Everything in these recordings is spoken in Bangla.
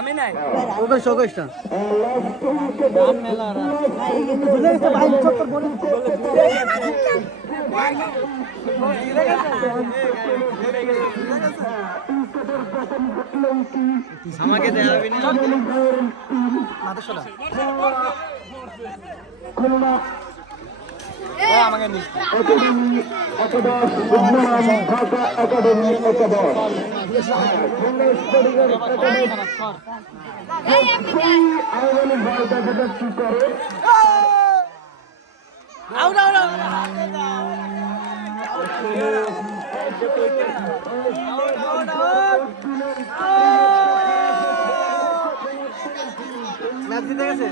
আমি নাই আমাকে দেখাবি না আমাকে ম্যাচ জিতে গেছে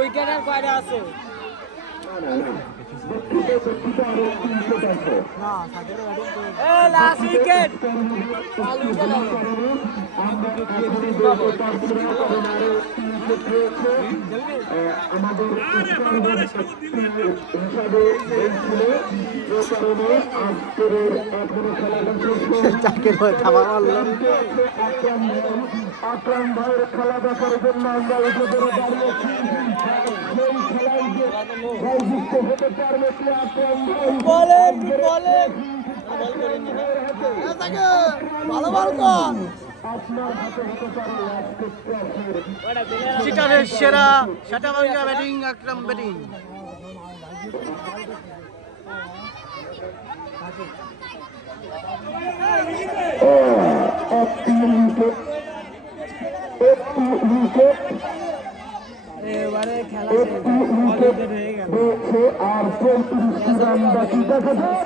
উইকেটের কয়টা আছে লাস্ট উইকেট আকরাম ভাইয়ের খেলা দেখার জন্য আমরা হতে পারবে কি আকরাম সিটারের সেরা শাটাভাঙ্গা ব্যাটিং আকরাম ব্যাটিং এবারে খেলা আর 35 রান বাকি দেখা যায়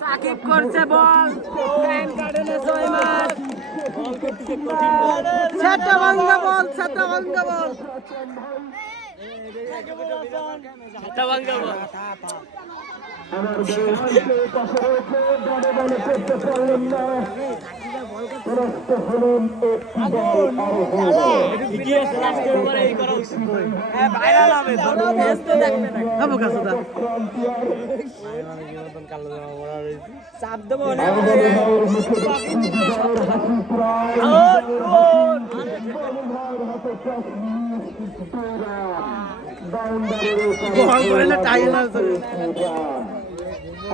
সাকিব করছে বল টাইম কাটেনে 6 মাস ছাতা ভাঙ্গা বল ছাতা ভাঙ্গা বল ছাতা ভাঙ্গা বল আমার দেশের পাশে রয়েছে বলে করতে পারলেন না প্রস্ত হলেন একটি বল আর হলো ইতিহাস লাস্টের উপরে এই করা উচিত হ্যাঁ ভাইরাল হবে দরকার ব্যস্ত দেখবে না বাবু কাছটা চাপ দেব না গোল করে না টাইল আছে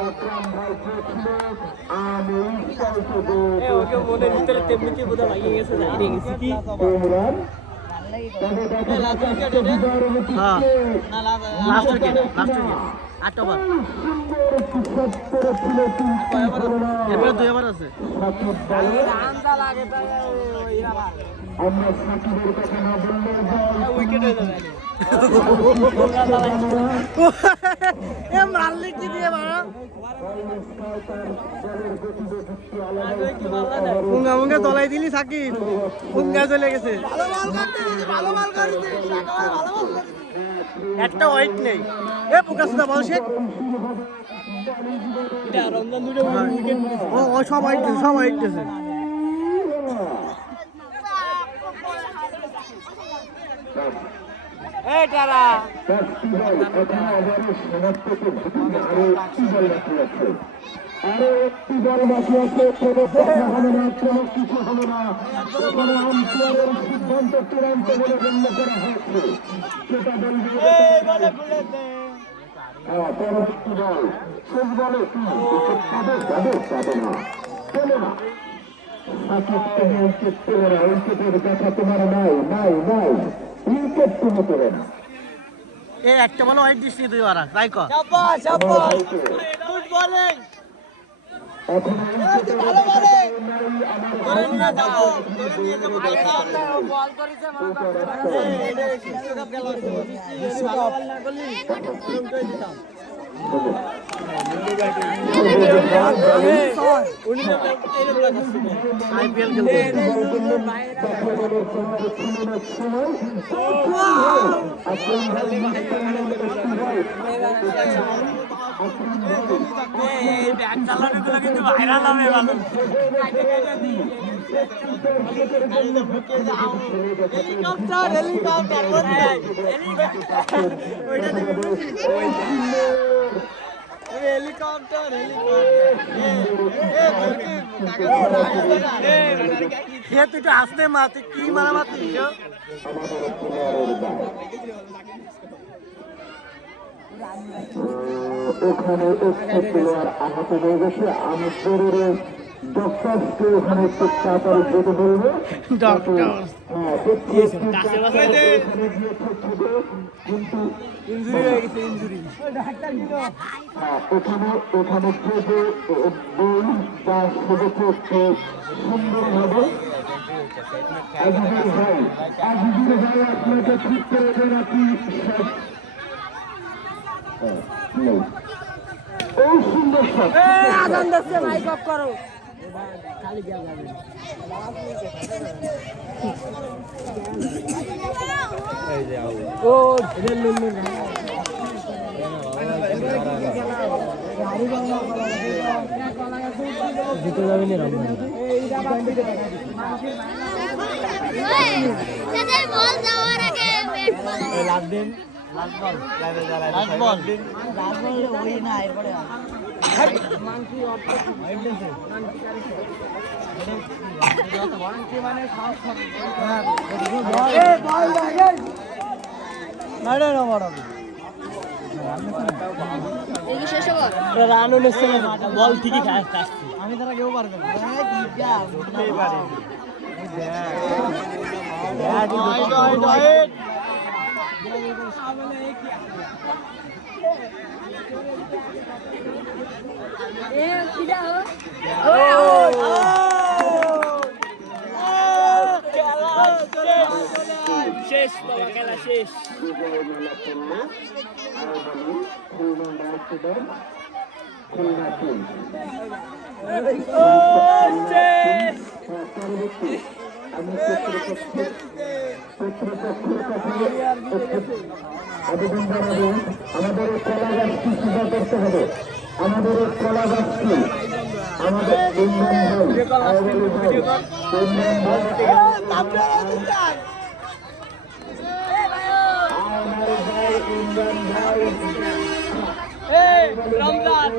আকরাম ভাই আমি ওকে মনের ভিতরে তেমনি বোধ হয় গেছে জানি গেছি কি লাস্ট উইকেট 8 ওভার এরপরে 2 ওভার আছে আমরা সাকিবের কথা না বললে উইকেট হয়ে যাবে এ মারলে কি দিয়ে মারা মুঙ্গা মুঙ্গা তলাই দিলি সাকিব মুঙ্গা চলে গেছে একটা ওয়াইট নেই এ প্রকাশদা বল শেখ এটা রমজান দুটো উইকেট ও সব ওয়াইট দিয়েছে এই তারা আরো একটি বল বাকি আছে কোনো কথা হবে না কোনো কিছু হবে না এখানে আম্পায়ারের সিদ্ধান্ত চূড়ান্ত বলে গণ্য করা হয়েছে সেটা বলবে পরবর্তী বল শেষ বলে কি যাবে না চলে না সাকিব তুমি উইকেট পেলে না উইকেটের কথা তোমার নাই উইকেট তুমি পেলে না এই একটা বল ওয়াইড দিস নি দুই বার তাই কর গুড বোলিং এখন ভালো বোলিং করে নিয়ে যাব বল করেছে মনে কর এটা বিশ্বকাপ খেলা বিশ্বকাপ না করলি ওরকমই দিতাম আইপিএল খেলতে ভাইরাল হবে ভালো হেলিকপ্টার হেলিকপ্টার হেলিকপ্টার হেলিকপ্টার তুই তো আসতে মা তুই কি মারা মারতিস ওখানে একটা প্লেয়ার আহত হয়ে গেছে। আমি শরীরে ডক্টরকে ওখানে একটু তাড়াতাড়ি যেতে বলবো। ওখানে সুন্দরভাবে আপনাকে ঠিক করে দেন আপনি এই সুন্দর আজান দিচ্ছে মাইক অফ করো খালি গিয়া যাবে এই যে ও রেল জিতে যাবে না বল যাওয়ার আগে ব্যাট বল লাস্ট দিন লাস্ট বল লাস্ট বল ওই না এরপরে মানকি অর্থ মানকি মানে খাওয়া খাবে এ বল লাগে না না বড় এই শেষ কর রান হচ্ছে বল ঠিকই খায় আসছে আমি তারা কেউ পারবে না এই পারে শেষ খেলা শেষ আমাদের কলা গাছটি সুন্দর করতে হবে। আমাদের কলা গাছটি আমাদের রমজান